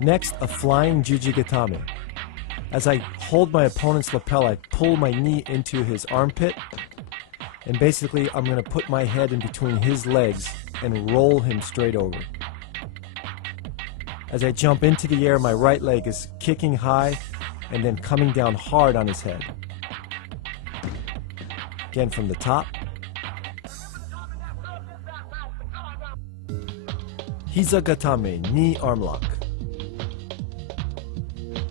Next, a flying Juji gatame. As I hold my opponent's lapel, I pull my knee into his armpit, and basically I'm going to put my head in between his legs and roll him straight over. As I jump into the air, my right leg is kicking high and then coming down hard on his head. Again from the top. Hiza gatame, knee arm lock.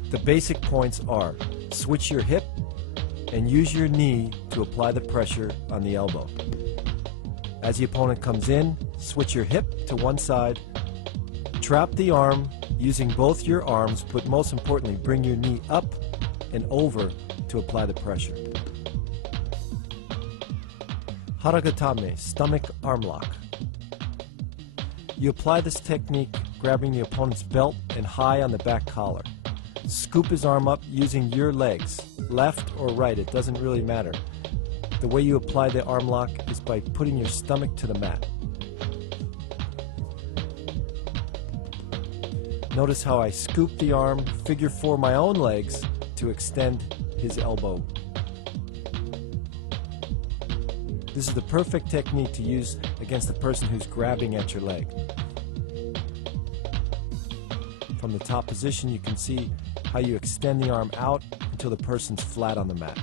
The basic points are switch your hip and use your knee to apply the pressure on the elbow. As the opponent comes in, switch your hip to one side, trap the arm using both your arms, but most importantly, bring your knee up and over to apply the pressure. Hara gatame, stomach arm lock. You apply this technique grabbing the opponent's belt and high on the back collar. Scoop his arm up using your legs, left or right, it doesn't really matter. The way you apply the arm lock is by putting your stomach to the mat. Notice how I scoop the arm, figure four my own legs to extend his elbow. This is the perfect technique to use against the person who's grabbing at your leg. From the top position, you can see how you extend the arm out until the person's flat on the mat.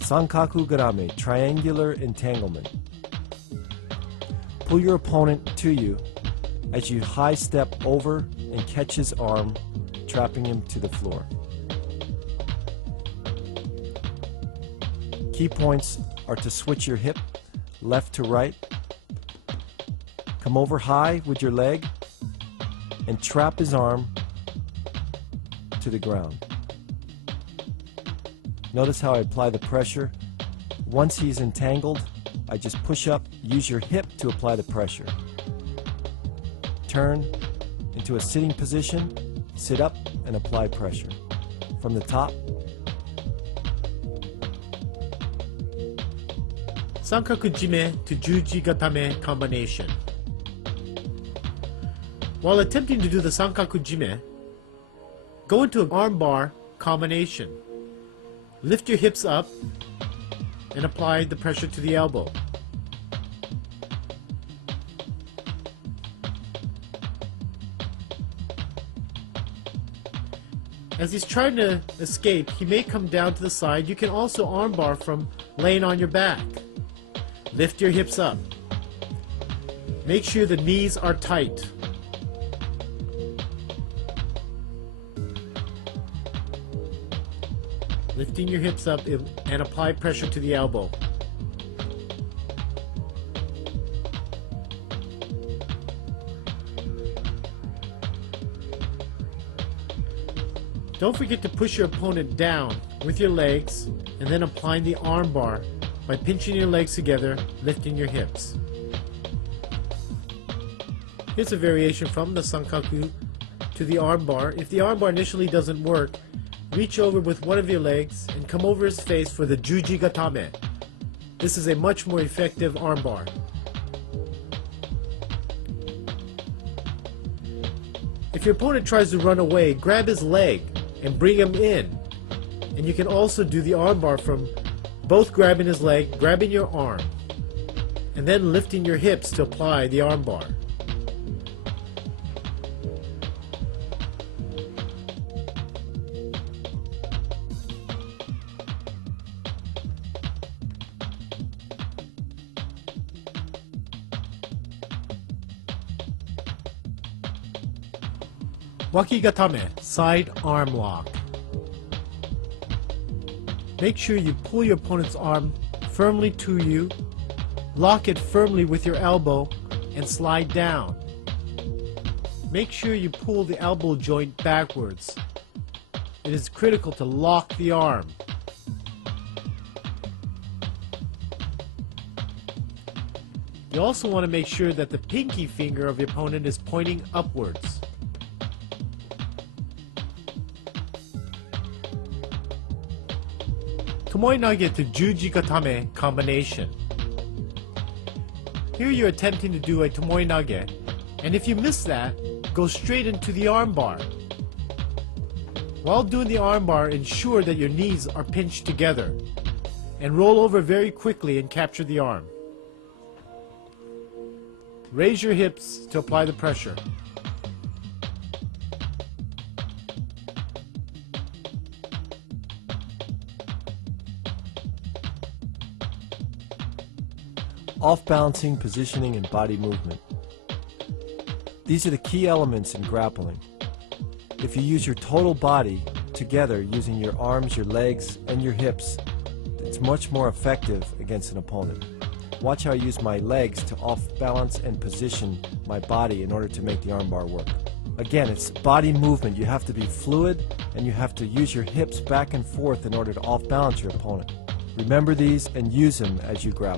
Sankaku garame, triangular entanglement. Pull your opponent to you as you high step over and catch his arm, trapping him to the floor. Key points are to switch your hip left to right, come over high with your leg, and trap his arm to the ground. Notice how I apply the pressure. Once he's entangled, I just push up, use your hip to apply the pressure. Turn into a sitting position, sit up, and apply pressure. From the top. Sankaku jime to Juji gatame combination. While attempting to do the Sankaku jime, go into an armbar combination. Lift your hips up and apply the pressure to the elbow. As he's trying to escape, he may come down to the side. You can also armbar from laying on your back. Lift your hips up. Make sure the knees are tight. Lifting your hips up and apply pressure to the elbow. Don't forget to push your opponent down with your legs and then applying the arm bar by pinching your legs together, lifting your hips. Here's a variation from the Sankaku to the arm bar. If the arm bar initially doesn't work, reach over with one of your legs and come over his face for the Juji gatame. This is a much more effective arm bar. If your opponent tries to run away, grab his leg and bring him in. And you can also do the arm bar from both grabbing his leg, grabbing your arm, and then lifting your hips to apply the arm bar. Waki gatame, side arm lock. Make sure you pull your opponent's arm firmly to you, lock it firmly with your elbow, and slide down. Make sure you pull the elbow joint backwards. It is critical to lock the arm. You also want to make sure that the pinky finger of your opponent is pointing upwards. Tomoe nage to Juji gatame combination. Here you're attempting to do a tomoe nage And if you miss that, go straight into the armbar. While doing the armbar, ensure that your knees are pinched together and roll over very quickly and capture the arm. Raise your hips to apply the pressure. Off-balancing, positioning, and body movement. These are the key elements in grappling. If you use your total body together using your arms, your legs, and your hips, it's much more effective against an opponent. Watch how I use my legs to off-balance and position my body in order to make the armbar work. Again, it's body movement. You have to be fluid and you have to use your hips back and forth in order to off-balance your opponent. Remember these and use them as you grapple.